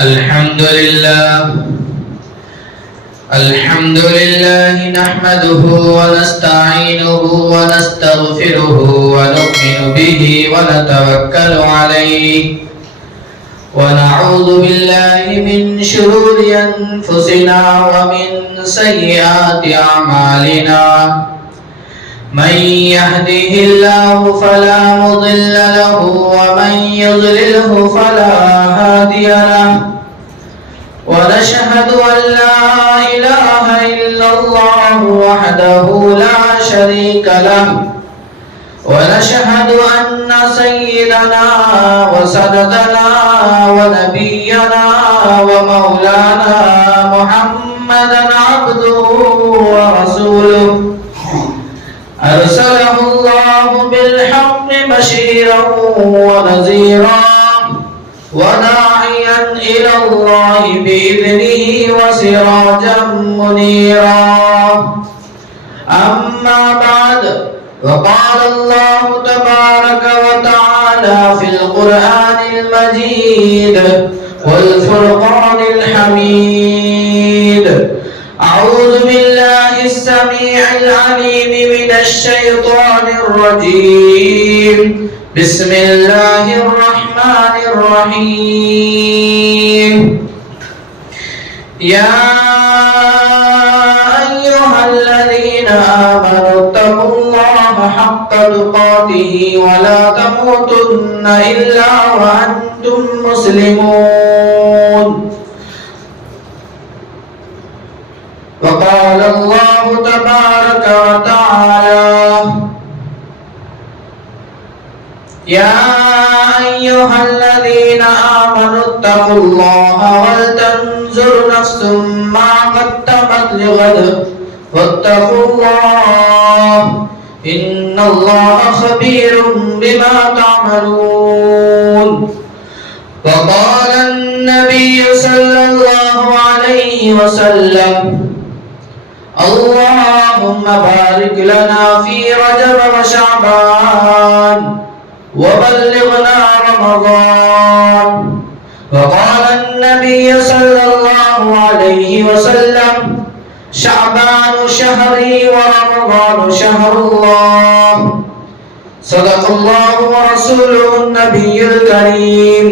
الحمد لله نحمده ونستعينه ونستغفره ونؤمن به ونتوكل عليه ونعوذ بالله من شرور أنفسنا ومن سيئات أعمالنا من يهده الله فلا مضل له ومن يضلله فلا هادي له ونشهد أن لا إله إلا الله وحده لا شريك له ونشهد أن سيدنا وسندنا ونبينا ومولانا محمدا عبده ورسوله أرسله الله بالحق بشيرا ونذيرا وداعيا إلى الله بإذنه وسراجا منيرا أما بعد وقال الله تبارك وتعالى في القرآن المجيد والفرقان الحميد أعوذ بالله السميع العليم من الشيطان الرجيم بسم الله الرحمن الرحيم يا أيها الذين آمنوا اتقوا الله حق تقاته ولا تموتن إلا وأنتم مسلمون وقال الله تبارك وتعالى يا أيها الذين آمنوا اتقوا الله ولتنظر نفس ما قدمت لغد واتقوا الله إن الله خبير بما تعملون وقال النبي صلى الله عليه وسلم اللهم بارك لنا في رجب وشعبان وبلغنا رمضان وقال النبي صلى الله عليه وسلم شعبان شهري ورمضان شهر الله صدق الله ورسوله النبي الكريم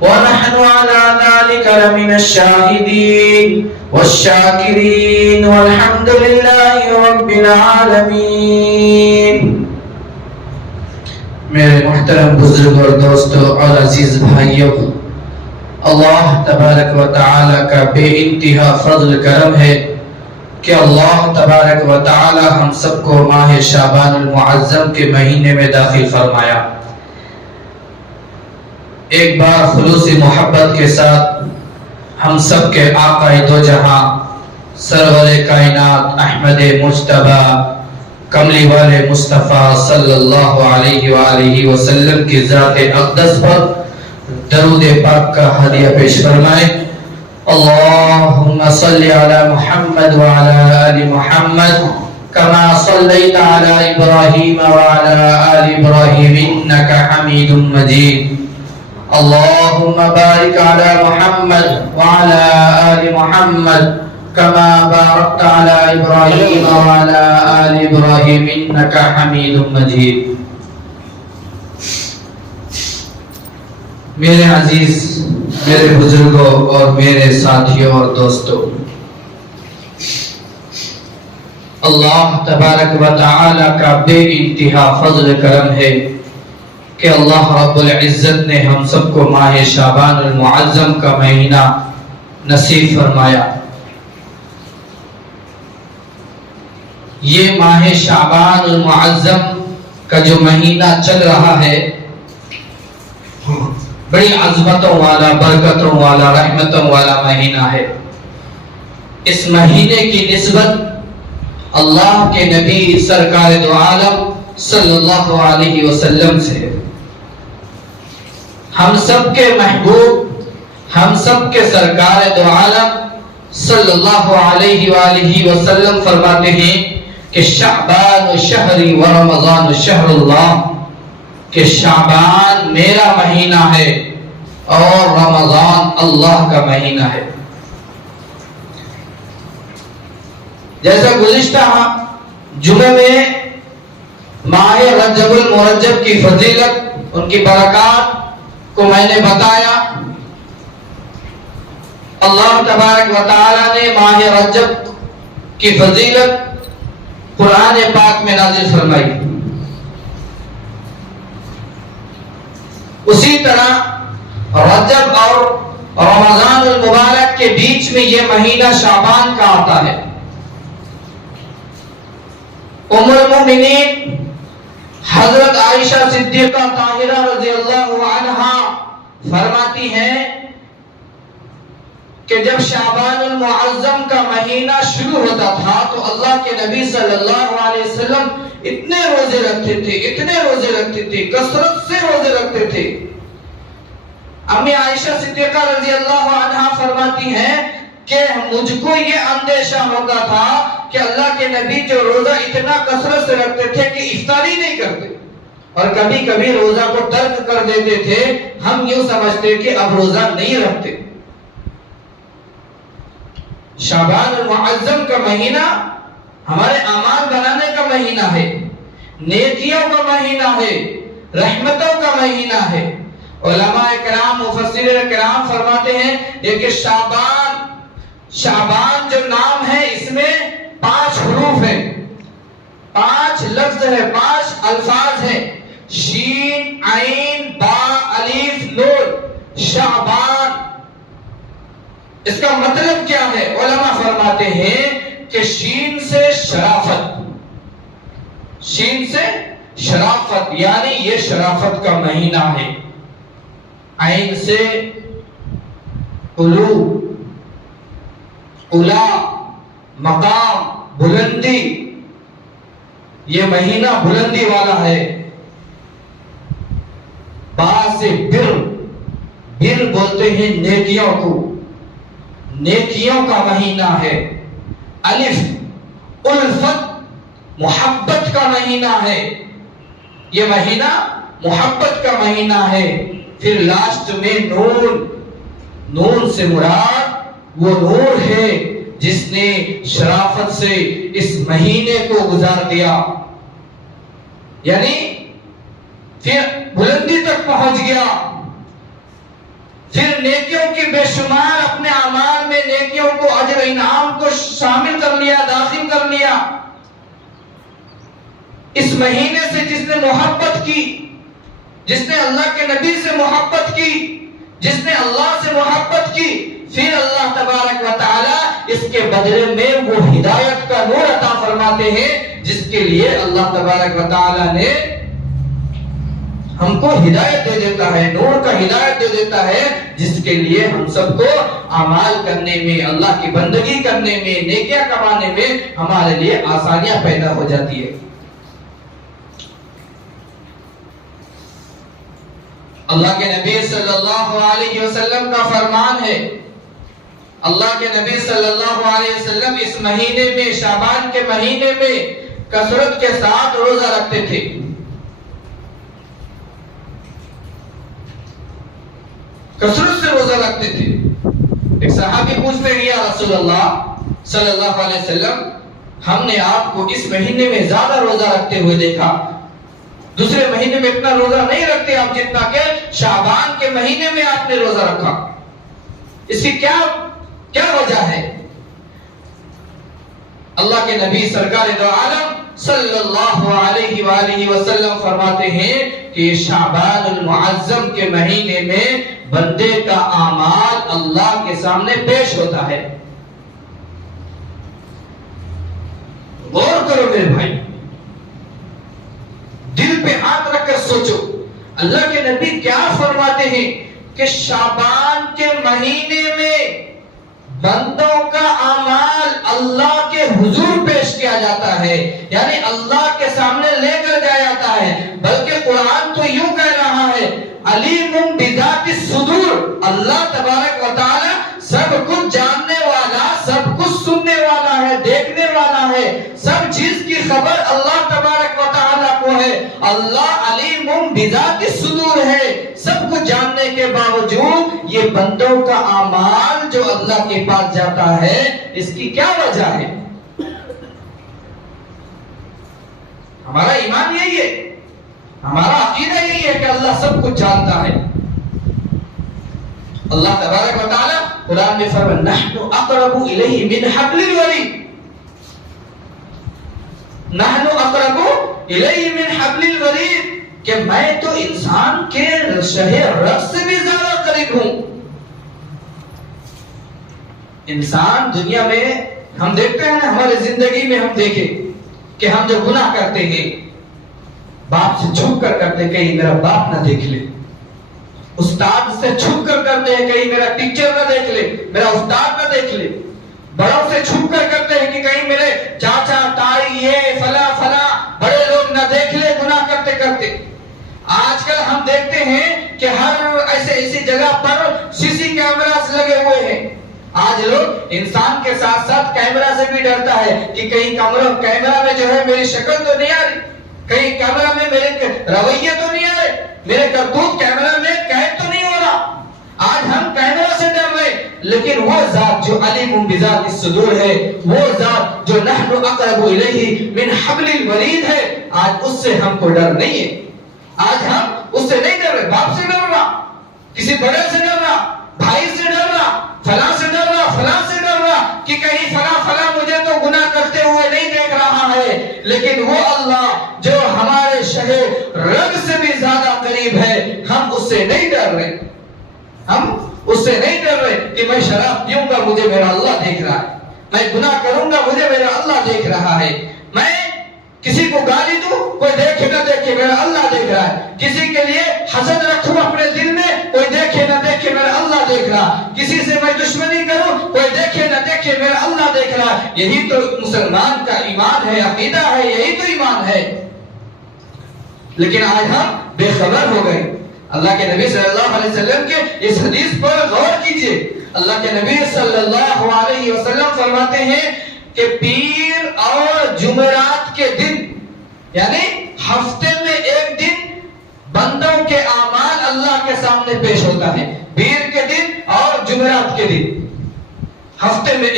ونحن على ذلك لمن الشاهدين والشاكرين والحمد لله رب العالمين میرے محترم بزرگ اور دوستوں اور عزیز بھائیوں، اللہ تبارک و تعالی کا بے انتہا فضل کرم ہے کہ اللہ تبارک و تعالی ہم سب کو ماہ شعبان المعظم کے مہینے میں داخل فرمایا۔ ایک بار خلوص محبت کے ساتھ ہم سب کے آقا دو جہاں سرور کائنات احمد مجتبی کملی والے مصطفیٰ صلی اللہ علیہ وآلہ وسلم کی ذات اقدس پر درود پاک کا ہدیہ پیش فرمائیں۔ اللہم صلی علی محمد وعلی آل محمد کما صلیت علی ابراہیم وعلی آل ابراہیم انکا حمید مجید۔ اللہم بارک علی محمد وعلی آل محمد كما باركت على إبراهيم وعلى آل إبراهيم إنك حميد مجيد۔ میرے عزیز، میرے بزرگوں اور میرے ساتھیوں اور دوستوں، اللہ تبارک و تعالی کا بے انتہا فضل کرم ہے کہ اللہ رب العزت نے ہم سب کو ماہ شعبان المعظم کا مہینہ نصیب فرمایا۔ یہ ماہ شعبان المعظم کا جو مہینہ چل رہا ہے بڑی عظمتوں والا، برکتوں والا، رحمتوں والا مہینہ ہے۔ اس مہینے کی نسبت اللہ کے نبی سرکار دو عالم صلی اللہ علیہ وسلم سے، ہم سب کے محبوب، ہم سب کے سرکار دو عالم صلی اللہ علیہ وآلہ وسلم فرماتے ہیں کہ شعبان شہری و رمضان شہر اللہ، کہ شعبان میرا مہینہ ہے اور رمضان اللہ کا مہینہ ہے. جیسا گزشتہ جمعے میں ماہ رجب المرجب کی فضیلت، ان کی برکات کو میں نے بتایا. اللہ تبارک و تعالی نے ماہ رجب کی فضیلت قرآن پاک میں نازل فرمائی. اسی طرح رجب اور رمضان المبارک کے بیچ میں یہ مہینہ شعبان کا آتا ہے. ام المؤمنین حضرت عائشہ صدیقہ طاہرہ رضی اللہ عنہا فرماتی ہیں کہ جب شعبان المعظم کا مہینہ شروع ہوتا تھا تو اللہ کے نبی صلی اللہ علیہ وسلم اتنے روزے رکھتے تھے، کثرت سے روزے رکھتے تھے. امی عائشہ صدیقہ رضی اللہ عنہا فرماتی ہیں کہ مجھ کو یہ اندیشہ ہوتا تھا کہ اللہ کے نبی جو روزہ اتنا کثرت سے رکھتے تھے کہ افطاری نہیں کرتے، اور کبھی کبھی روزہ کو ترک کر دیتے تھے. ہم یوں سمجھتے کہ اب روزہ نہیں رکھتے. شعبان المعظم کا مہینہ ہمارے اعمال بنانے کا مہینہ ہے، نیکیوں کا مہینہ ہے، رحمتوں کا مہینہ ہے. علماء کرام مفسرین کرام فرماتے ہیں کہ شعبان جو نام ہے اس میں 5 حروف ہیں، 5 لفظ ہے، 5 الفاظ ہیں. شین، عین، با، الف، نون، شعبان. اس کا مطلب کیا ہے؟ علماء فرماتے ہیں کہ شین سے شرافت یعنی یہ شرافت کا مہینہ ہے. عین سے علو، علا، مقام، بلندی. یہ مہینہ بلندی والا ہے. با سے بر بولتے ہیں نیکیوں کو، نیکیوں کا مہینہ ہے. الف الفت محبت کا مہینہ ہے، یہ مہینہ محبت کا مہینہ ہے. پھر لاسٹ میں نون سے مراد وہ نور ہے جس نے شرافت سے اس مہینے کو گزار دیا، یعنی پھر بلندی تک پہنچ گیا. پھر نیکیوں کی بے شمار اپنے اعمال میں نیکیوں کو، اجر انعام کو شامل کر لیا، داخل کر لیا. اس مہینے سے جس نے محبت کی، جس نے اللہ کے نبی سے محبت کی، جس نے اللہ سے محبت کی، پھر اللہ تبارک و تعالی اس کے بدلے میں وہ ہدایت کا نور عطا فرماتے ہیں جس کے لیے اللہ تبارک و تعالی نے ہم کو ہدایت دے دیتا ہے، نور کا ہدایت دے دیتا ہے، جس کے لیے ہم سب کو اعمال کرنے میں، اللہ کی بندگی کرنے میں، نیکیاں کمانے میں ہمارے لیے آسانیاں پیدا ہو جاتی ہے. اللہ کے نبی صلی اللہ علیہ وسلم کا فرمان ہے، اللہ کے نبی صلی اللہ علیہ وسلم اس مہینے میں، شعبان کے مہینے میں کثرت کے ساتھ روزہ رکھتے تھے. کثرت سے روزہ رکھتے تھے. ایک صحابی پوچھتے ہیں یا رسول اللہ صلی اللہ علیہ وسلم، ہم نے آپ کو اس مہینے میں زیادہ روزہ رکھتے ہوئے دیکھا، دوسرے مہینے میں اتنا روزہ نہیں رکھتے آپ جتنا کہ شعبان کے مہینے میں آپ نے روزہ رکھا. اس کی کیا وجہ ہے؟ اللہ کے نبی سرکار دو عالم صلی اللہ علیہ وآلہ وسلم فرماتے ہیں کہ شعبان المعظم کے مہینے میں بندے کا اعمال اللہ کے سامنے پیش ہوتا ہے. غور کرو میرے بھائی، دل پہ ہاتھ رکھ کر سوچو اللہ کے نبی کیا فرماتے ہیں کہ شعبان کے مہینے میں بندوں کا اعمال اللہ کے حضور پیش کیا جاتا ہے، یعنی اللہ کے سامنے لے کر جایا جاتا ہے. بلکہ قرآن تو یوں کہہ رہا ہے علیم بذات الصدور، اللہ تبارک و تعالی سب کچھ جاننے والا، سب کچھ سننے والا ہے، دیکھنے والا ہے، سب چیز کی خبر اللہ تبارک و تعالی کو ہے. اللہ علیم بذات الصدور ہے، سب کچھ جاننے ہونے کے باوجود یہ بندوں کا اعمال جو اللہ کے پاس جاتا ہے، اس کی کیا وجہ ہے؟ ہمارا ایمان یہی ہے، ہمارا عقیدہ یہی ہے کہ اللہ سب کچھ جانتا ہے۔ اللہ تبارک و تعالی قرآن میں فرمایا نحن اقرب الیہ من حبل الورید، نحن اقرب الیہ من حبل الورید، کہ میں تو انسان کے شہ رگ سے بھی زیادہ قریب ہوں۔ انسان دنیا میں ہم دیکھتے ہیں، ہمارے زندگی میں ہم دیکھیں کہ ہم جو گناہ کرتے ہیں باپ سے چھپ کر کرتے، کہیں میرا باپ نہ دیکھ لے، استاد سے چھپ کر کرتے ہیں کہیں میرا ٹیچر نہ دیکھ لے، میرا استاد نہ دیکھ لے، بڑوں سے چھپ کر کرتے ہیں کہ کہیں میرے چاچا تائی یہ فلاں فلاں بڑے لوگ نہ دیکھ لے گناہ کرتے کرتے۔ آج کل ہم دیکھتے ہیں کہ ہر ایسی جگہ پر سی سی کیمراز لگے ہوئے ہیں۔ آج لوگ انسان کے ساتھ ساتھ کیمرہ سے بھی ڈرتا ہے کہ کہیں کیمرہ میں جو ہے میری شکل تو نہیں آ رہی، کہیں کیمرہ میں میرے رویے تو نہیں آ رہے، میرے کرتوت کیمرہ میں قید تو نہیں ہو رہا۔ آج ہم کیمرہ سے ڈر رہے، لیکن وہ ذات جو علیم بذات الصدور ہے، وہ ذات جو نحن اقرب الیہ من حبل الورید ہے، آج اس سے ہم کو ڈر نہیں ہے۔ آج ہم اس سے نہیں ڈر رہے، باپ سے ڈر رہا، کسی بڑے سے ڈر رہا، بھائی سے ڈر رہا، فلاں سے ڈر رہا، فلاں سے ڈر رہا کہ کہیں فلاں مجھے تو گناہ کرتے ہوئے نہیں دیکھ رہا ہے، لیکن وہ اللہ جو ہمارے شہ رگ سے بھی زیادہ قریب ہے، ہم اس سے نہیں ڈر رہے۔ ہم اس سے نہیں ڈر رہے کہ میں شراب پیوں گا مجھے میرا اللہ دیکھ رہا ہے، میں گناہ کروں گا مجھے میرا اللہ دیکھ رہا ہے، میں کسی کو گالی دوں کوئی دیکھے نہ دیکھے میرا اللہ دیکھ رہا ہے، کسی کے لیے حسد رکھوں اپنے دل میں کوئی دیکھے نہ دیکھے میرا اللہ دیکھ رہا، کسی سے میں دشمنی کروں کوئی دیکھے نہ دیکھے میرا اللہ دیکھ رہا۔ یہی تو مسلمان کا ایمان ہے، عقیدہ ہے، یہی تو ایمان ہے۔ لیکن آج ہم بے خبر ہو گئے۔ اللہ کے نبی صلی اللہ علیہ وسلم کے اس حدیث پر غور کیجئے۔ اللہ کے نبی صلی اللہ علیہ وسلم فرماتے ہیں کہ پیر اور جمعرات کے دن، یعنی ہفتے میں ایک دن بندوں کے اعمال اللہ کے سامنے پیش ہوتا ہے، پیر کے دن اور جمعرات کے دن، ہفتے میں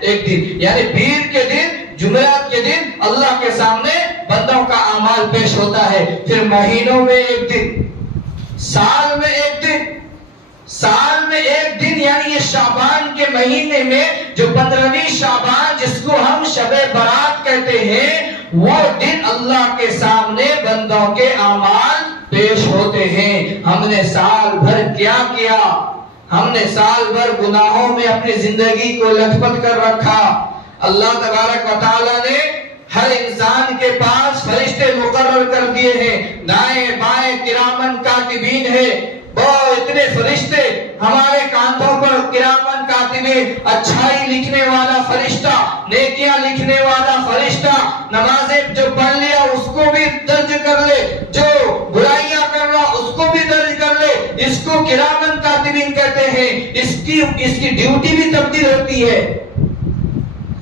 ایک دن، یعنی پیر کے دن جمعرات کے دن اللہ کے سامنے بندوں کا اعمال پیش ہوتا ہے۔ پھر مہینوں میں ایک دن، سال میں ایک دن، سال میں ایک دن، یعنی یہ شعبان کے مہینے میں جو 15ویں شعبان جس کو ہم شب برات کہتے ہیں، وہ دن اللہ کے سامنے بندوں کے اعمال پیش ہوتے ہیں۔ ہم نے سال بھر کیا کیا، ہم نے سال بھر گناہوں میں اپنی زندگی کو لت پت کر رکھا۔ اللہ تبارک و تعالی نے ہر انسان کے پاس فرشتے مقرر کر دیے ہیں، دائیں بائیں کرامن کاتبین ہے، وہ اتنے فرشتے ہمارے کاندھوں پر، کرامن کاتبین، اچھائی لکھنے والا فرشتہ، نیکیاں لکھنے والا فرشتہ، نمازیں جو پڑھ لیا اس کو بھی درج کر لے، جو برائیاں کر رہا اس کو بھی درج کر لے۔ اس کو کرامن کاتبین کہتے ہیں۔ اس کی ڈیوٹی بھی تبدیل ہوتی ہے،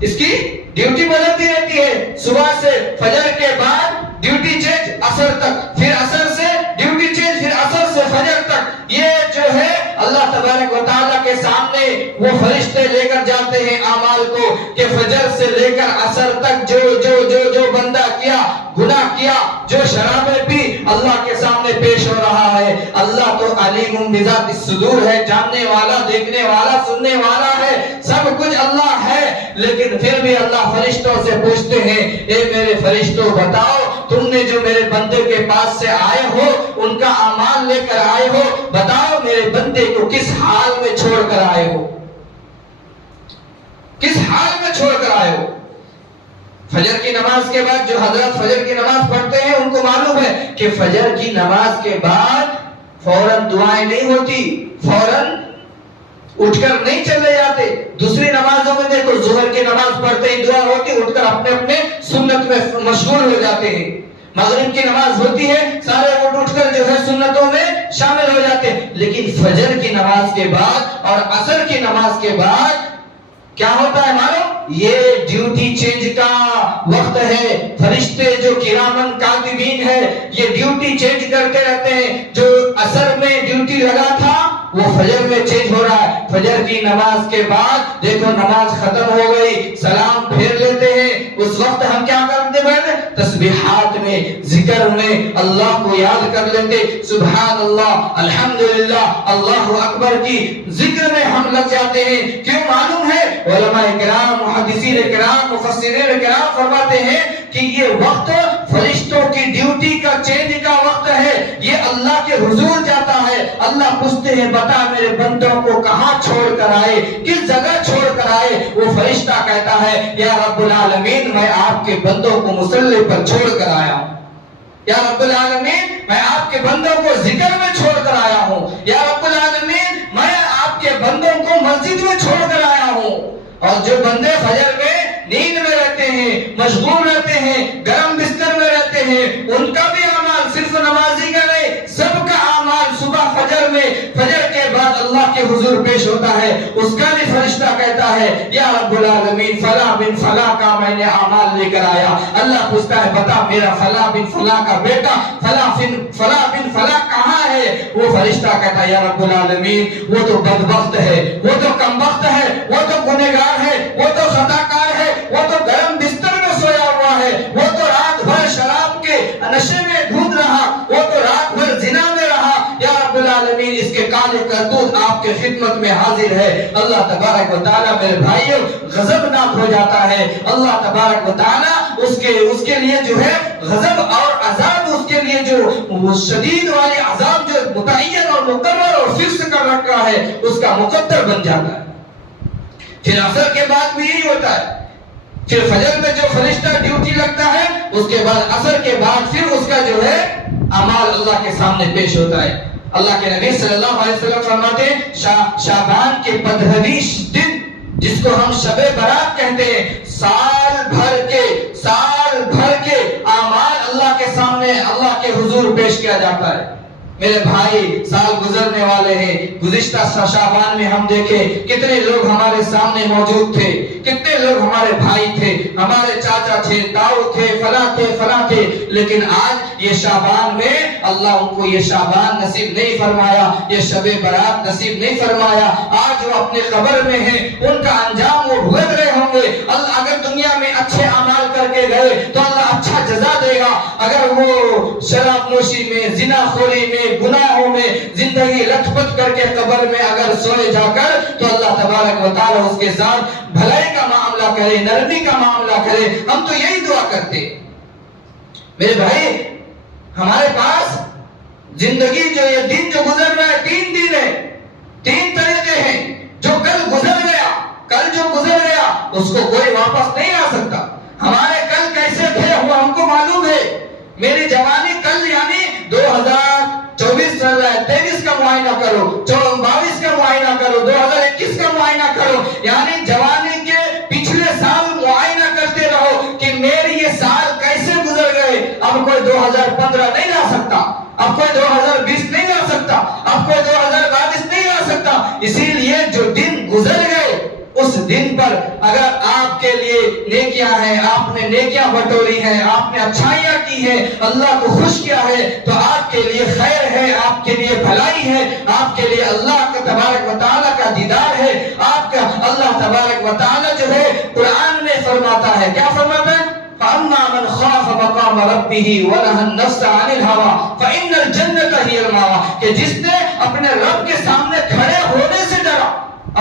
اس کی ڈیوٹی بدلتی رہتی ہے۔ صبح سے فجر کے بعد ڈیوٹی چینج عصر تک، پھر عصر سے ڈیوٹی چینج، پھر عصر سے فجر تک۔ یہ جو ہے اللہ تبارک و تعالیٰ کے سامنے وہ فرشتے لے کر جاتے ہیں اعمال کو کہ فجر سے لے کر عصر تک جو جو جو جو بندہ کیا، گناہ کیا، جو شرابیں پی، اللہ کے سامنے پیش ہو رہا ہے۔ اللہ تو علیم بذات الصدور ہے، جاننے والا، دیکھنے والا، سننے والا ہے، سب کچھ اللہ ہے۔ لیکن پھر بھی اللہ فرشتوں سے پوچھتے ہیں، اے میرے فرشتوں بتاؤ، تم نے جو میرے بندے کے پاس سے آئے ہو، ان کا اعمال لے کر آئے ہو، بتاؤ میرے بندے کو کس حال میں چھوڑ کر آئے ہو، کس حال میں چھوڑ کر آئے ہو۔ فجر کی نماز کے بعد جو حضرات فجر کی نماز پڑھتے ہیں ان کو معلوم ہے کہ فجر کی نماز کے بعد فوراً دعائیں نہیں ہوتی، فوراً اٹھ کر نہیں چلے جاتے۔ دوسری نمازوں میں دیکھو، ظہر کی نماز پڑھتے ہی دعا ہوتی، اٹھ کر اپنے اپنے سنت میں مشغول ہو جاتے ہیں۔ مغرب کی نماز ہوتی ہے، سارے اٹھ کر جو ہے سنتوں میں شامل ہو جاتے ہیں۔ لیکن فجر کی نماز کے بعد اور عصر کی نماز کے بعد کیا ہوتا ہے معلوم؟ یہ ڈیوٹی چینج کا وقت ہے۔ فرشتے جو کرامن کاتبین ہے، یہ ڈیوٹی چینج کرتے رہتے ہیں۔ جو عصر میں ڈیوٹی لگا تھا وہ فجر میں چینج ہو رہا ہے. فجر کی نماز کے بعد دیکھو نماز ختم ہو گئی, سلام پھیر لیتے ہیں, اس وقت ہم کیا کرتے ہیں؟ تسبیحات میں, ذکر میں اللہ کو یاد کر لیتے, سبحان اللہ, الحمدللہ, اللہ اکبر کی ذکر میں ہم لگ جاتے ہیں. کیوں؟ معلوم ہے علماء کرام, محدثین کرام, مفسرین کرام فرماتے ہیں کہ یہ وقت فرشتوں کی ڈیوٹی کا چینج کا وقت ہے. یہ اللہ کے حضور جاتا ہے, اللہ پوچھتے ہیں بتا میرے بندوں کو کہاں چھوڑ کر آئے, کس جگہ چھوڑ کر آئے. وہ فرشتہ کہتا ہے یا رب العالمین میں آپ کے بندوں کو مصلی پر چھوڑ کر آیا ہوں, یا رب العالمین میں آپ کے بندوں کو ذکر میں چھوڑ کر آیا ہوں, یا رب العالمین میں آپ کے بندوں کو مسجد میں چھوڑ کر آیا ہوں. اور جو بندے فجر میں نیند میں رہتے ہیں, مشغول رہتے ہیں, گرم بستر میں رہتے ہیں, ان کا بھی اعمال صرف نمازی کا نہیں, سب کا اعمال صبح فجر میں, فجر کے بعد اللہ کے حضور پیش ہوتا ہے. اس کا بھی فرشتہ کہتا ہے یا رب العالمین فلاں بن فلاں کا میں نے اعمال لے کر آیا. اللہ پوچھتا ہے بتا میرا فلاں بن فلاں کا بیٹا فلاں بن فلاں کہاں ہے. وہ فرشتہ کہتا ہے یا رب العالمین وہ تو بدبخت ہے, وہ تو کمبخت ہے, وہ تو گنہگار ہے, وہ تو خطاکار ہے, وہ تو گرم بستر میں سویا ہوا ہے, وہ تو رات بھر شراب کے نشے میں دھند رہا, وہ تو رات بھر زنا میں رہا. یا رب العالمین اس کے کالے کرتوت آپ کے خدمت میں حاضر ہے. اللہ تبارک و تعالیٰ میرے بھائیوں غضبناک ہو جاتا ہے. اللہ تبارک و تعالیٰ اس کے لیے جو ہے غضب اور عذاب, اس کے لیے جو شدید والے عذاب جو متعین اور مقرر اور فکس کر رکھا ہے اس کا مقدر بن جاتا ہے. پھر عصر کے بعد بھی یہی ہوتا ہے. پھر فجر میں جو فرشتہ ڈیوٹی لگتا ہے اس کے بعد عصر کے بعد پھر اس کا جو ہے اعمال اللہ کے سامنے پیش ہوتا ہے. اللہ کے نبی صلی اللہ علیہ وسلم فرماتے ہیں شعبان کے 15ویں دن جس کو ہم شب برات کہتے ہیں, سال بھر کے اعمال اللہ کے سامنے اللہ کے حضور پیش کیا جاتا ہے. میرے بھائی سال گزرنے والے ہیں. گزشتہ شعبان میں ہم دیکھے کتنے لوگ ہمارے سامنے موجود تھے, کتنے لوگ ہمارے بھائی تھے, ہمارے چاچا تھے, تاؤ تھے, فلاں تھے, لیکن آج یہ شعبان میں اللہ ان کو یہ شعبان نصیب نہیں فرمایا, یہ شب برات نصیب نہیں فرمایا. آج وہ اپنے قبر میں ہیں, ان کا انجام وہ بھگت رہے ہوں گے. اللہ اگر دنیا میں اچھے اعمال کر کے گئے تو اللہ اچھا جزا دے گا. اگر وہ شراب نوشی میں, زنا خوری میں, گناہوں میں زندگی لٹ پٹ کر کے قبر میں اگر سوئے جا کر تو اللہ تبارک و تعالی اس کے ساتھ بھلائی کا معاملہ کرے, نرمی کا معاملہ کرے. ہم تو یہی دعا کرتے. میرے بھائی ہمارے پاس زندگی جو یہ دن جو گزر رہا ہے 3 دن ہے, 3 طریقے ہیں. جو کل گزر گیا اس کو کوئی واپس نہیں آ سکتا. ہمارے کل کیسے تھے وہ ہم کو معلوم ہے. میری جوانی کل یعنی 2024 چل رہا ہے, 23 کا معائنہ کرو, 22 کا معائنہ کرو, 2021 کا معائنہ کرو, یعنی جوانی کے پچھلے سال معائنہ کرتے رہو کہ میری یہ سال کیسے گزر گئے. اب کوئی 2015 نہیں لا سکتا, اب کوئی 2020 نہیں لا سکتا, اب کوئی 2022 نہیں لا سکتا. اسی لیے جو دن گزر گئے اس دن پر اگر آپ کے لیے نیکیاں ہیں, آپ نے نیکیاں بٹوری ہیں, آپ نے اچھائیاں کی ہیں, اللہ کو خوش کیا ہے تو آپ کے لیے خیر ہے, آپ کے لیے بھلائی ہے, آپ کے لیے اللہ کا تبارک و تعالیٰ کا دیدار ہے. آپ کا اللہ تبارک و تعالیٰ جو ہے قرآن میں فرماتا ہے, کیا فرماتا ہے؟ فَأَمَّا مَنْ خَافَ مَقَامَ رَبِّهِ وَنَهَى النَّفْسَ عَنِ الْهَوَىٰ فَإِنَّ الْجَنَّةَ هِيَ الْمَأْوَىٰ. کہ جس نے اپنے رب کے سامنے کھڑے ہونے سے ڈرا,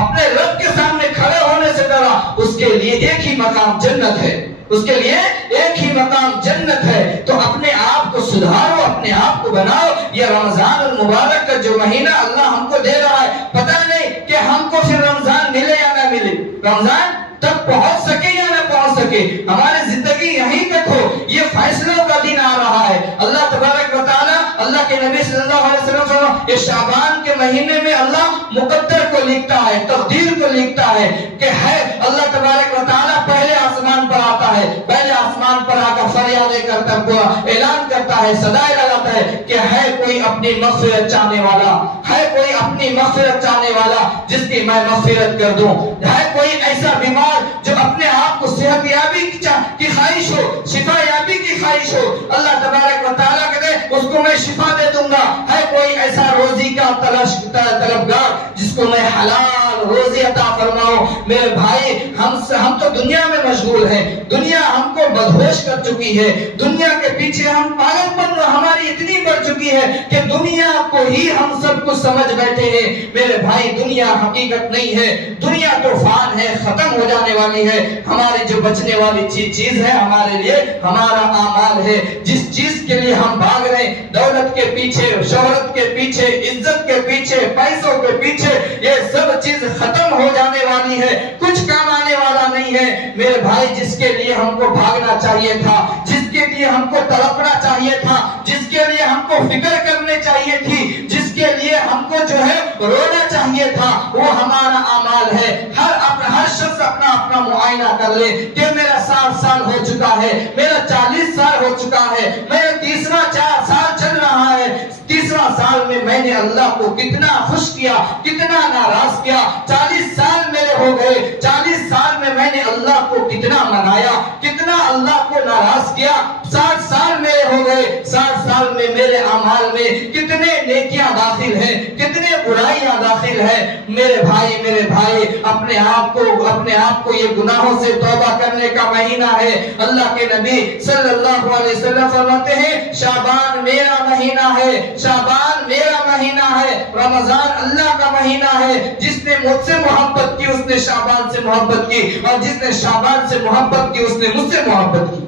اپنے رب کے سامنے کھڑے ہونے سے ڈرا, اس کے لیے ایک ہی مقام جنت ہے, اس کے لیے ایک ہی مقام جنت ہے. تو اپنے آپ کو سدھارو, اپنے آپ کو بناؤ. یہ رمضان المبارک کا جو مہینہ اللہ ہم کو دے رہا ہے, پتہ نہیں کہ ہم کو پھر رمضان ملے یا نہ ملے, رمضان تک پہنچ سکے یا نہ پہنچ سکے, ہماری زندگی یہیں تک ہو. یہ فیصلوں کا دن آ رہا ہے. اللہ تبارک و تعالی, اللہ کے نبی صلی اللہ علیہ وسلم یہ شعبان کے مہینے میں اللہ مقدر کو لکھتا ہے, تقدیر کو لکھتا ہے کہ ہے اللہ تبارک و تعالی پہلے آسمان پر آتا ہے, پہلے آسمان پر آ کر فریادیں کرتا ہوا اعلان کرتا ہے, صدائیں لگاتا ہے کہ ہے کوئی اپنی مغفرت چاہنے والا, ہے کوئی اپنی مغفرت چاہنے والا جس کی میں مغفرت کر دوں. ہے کوئی ایسا بیمار جو اپنے آپ کو صحت یابی کی خواہش ہو, شفا یابی کی خواہش ہو اللہ تبارک و تعالیٰ کہتے اس کو میں شفا دے دوں گا. ہے کوئی ایسا روزی کا طلبگار جس کو میں حلال روزی عطا فرماؤں. میرے بھائی ہم تو دنیا میں مشغول ہیں. دنیا ہم کو بدہوش کر چکی ہے. دنیا کے پیچھے ہم پاگل پن ہماری اتنی بڑھ چکی ہے کہ دنیا کو ہی ہم سب کچھ سمجھ بیٹھے ہیں. میرے بھائی دنیا حقیقت نہیں ہے. دنیا تو فان ہے, ختم ہو جانے والی ہے. ہماری جو بچنے والی چیز ہے ہمارے لیے ہمارا اعمال ہے. جس چیز کے لیے ہم بھاگ رہے ہیں, دولت کے پیچھے, شہرت کے پیچھے, عزت کے پیچھے, پیسوں کے پیچھے, یہ سب چیز ختم ہو جانے والی ہے. کچھ کام آنے والا نہیں ہے. میرے بھائی جس کے لیے ہم کو بھاگنا چاہیے تھا, جس کے لیے ہم کو تڑپنا چاہیے تھا, جس کے لیے ہم کو فکر کرنے چاہیے تھی, جس کے لیے ہم کو جو ہے رونا چاہیے تھا, وہ ہمارا اعمال ہے. ہر شخص اپنا معائنہ کر لے کہ میرا 60 سال ہو چکا ہے, میرا 40 سال ہو چکا ہے, میرا تیسرا 4 سال چل رہا ہے. تیسرا سال میں میں نے اللہ کو کتنا خوش کیا, کتنا ناراض کیا. 40 سال میرے ہو گئے. 40 سال میں نے اللہ کو کتنا منایا, کتنا اللہ کو ناراض کیا. 60 سال میرے ہو گئے. 60 سال میں میرے اعمال میں کتنے نیکیاں داخل ہیں, کتنے برائیاں داخل ہیں. میرے بھائی اپنے آپ کو یہ گناہوں سے توبہ کرنے کا مہینہ ہے. اللہ کے نبی صلی اللہ علیہ وسلم فرماتے ہیں شعبان میرا مہینہ ہے, شعبان میرا مہینہ ہے, رمضان اللہ کا مہینہ ہے. جس نے مجھ سے محبت کی اس نے شعبان سے محبت کی, اور جس نے شعبان سے محبت کی اس نے مجھ سے محبت کی.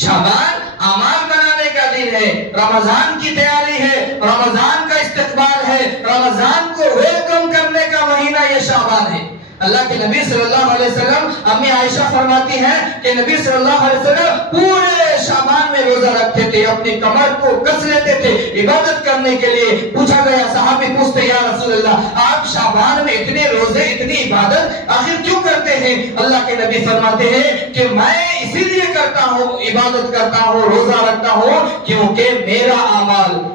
شعبان اعمال بنانے کا دن ہے, رمضان کی تیاری ہے, رمضان کا استقبال ہے, رمضان کو ویلکم کرنے کا مہینہ یہ شعبان ہے. اللہ کے نبی صلی اللہ علیہ وسلم, امی عائشہ فرماتی ہیں کہ نبی صلی اللہ علیہ وسلم پورے شعبان میں روزہ رکھتے تھے, اپنی کمر کو کس لیتے تھے عبادت کرنے کے لیے. پوچھا گیا, صحابی پوچھتے یا رسول اللہ آپ شعبان میں اتنے روزے, اتنی عبادت آخر کیوں کرتے ہیں؟ اللہ کے نبی فرماتے ہیں کہ میں اسی لیے کرتا ہوں, عبادت کرتا ہوں, روزہ رکھتا ہوں کیونکہ میرا اعمال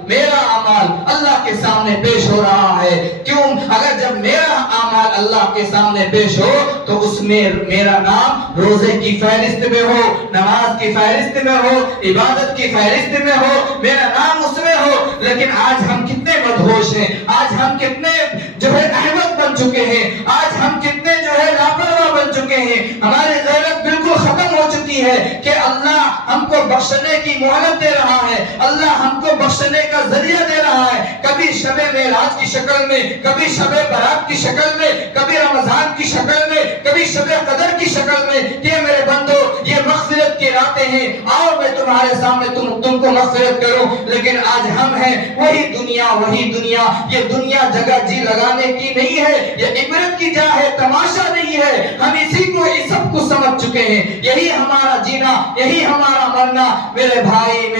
اللہ کے سامنے پیش ہو رہا ہے. کیوں؟ اگر جب میرا اعمال اللہ کے سامنے پیش ہو تو اس میں میرا نام روزے کی فہرست میں ہو, نماز کی فہرست میں ہو, عبادت کی فہرست میں ہو, میرا نام اس میں ہو. لیکن آج ہم کتنے مدہوش ہیں, آج ہم کتنے جو ہے احمق بن چکے ہیں, آج ہم کتنے جو ہے لاپرواہ بن چکے ہیں. ہماری غیرت بالکل ختم ہو چکی ہے کہ اللہ ہم کو بخشنے کی مہلت دے رہا ہے, اللہ ہم کو بخشنے کا ذریعہ دے رہا ہے. کبھی شب معراج کی شکل میں, کبھی شب برات کی شکل میں, کبھی رمضان کی شکل میں, کبھی شب قدر کی شکل میں کہ میرے بندو یہ مغفرت کی راتیں ہیں, آؤ میں تمہارے سامنے تم کو مغفرت کروں. لیکن آج ہم ہیں وہی دنیا. یہ دنیا جگہ جی لگانے کی نہیں ہے, یہ عبرت کی جا ہے, تماشا نہیں ہے. ہم اسی کو یہ سب کچھ سمجھ چکے ہیں. یہی ہمارا جینا, یہی ہمارا مرنا. میرے بھائی,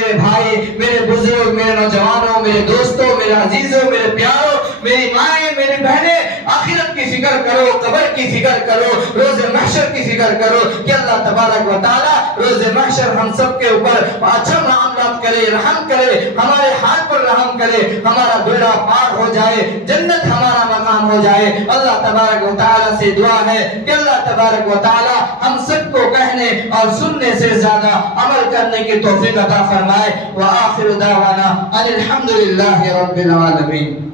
میرے بزرگ, میرے نوجوانوں, میرے دوستوں, میرے عزیزوں, میرے پیاروں, میری مائیں, میری بہنیں, آخرت کی فکر کرو, قبر کی فکر کرو, روز محشر کی فکر کرو کہ اللہ تبارک و تعالی روز محشر ہم سب کے اوپر اچھا معاملات کرے, رحم کرے, ہمارے ہاتھ پر رحم کرے, ہمارا بیڑا پار ہو جائے, جنت ہمارا مقام ہو جائے. اللہ تبارک و تعالی سے دعا ہے کہ اللہ تبارک و تعالی ہم سب کو کہنے اور سننے سے زیادہ عمل کرنے کی توفیق عطا فرمائے. وآخر دعوانا ان الحمد للہ رب العالمین.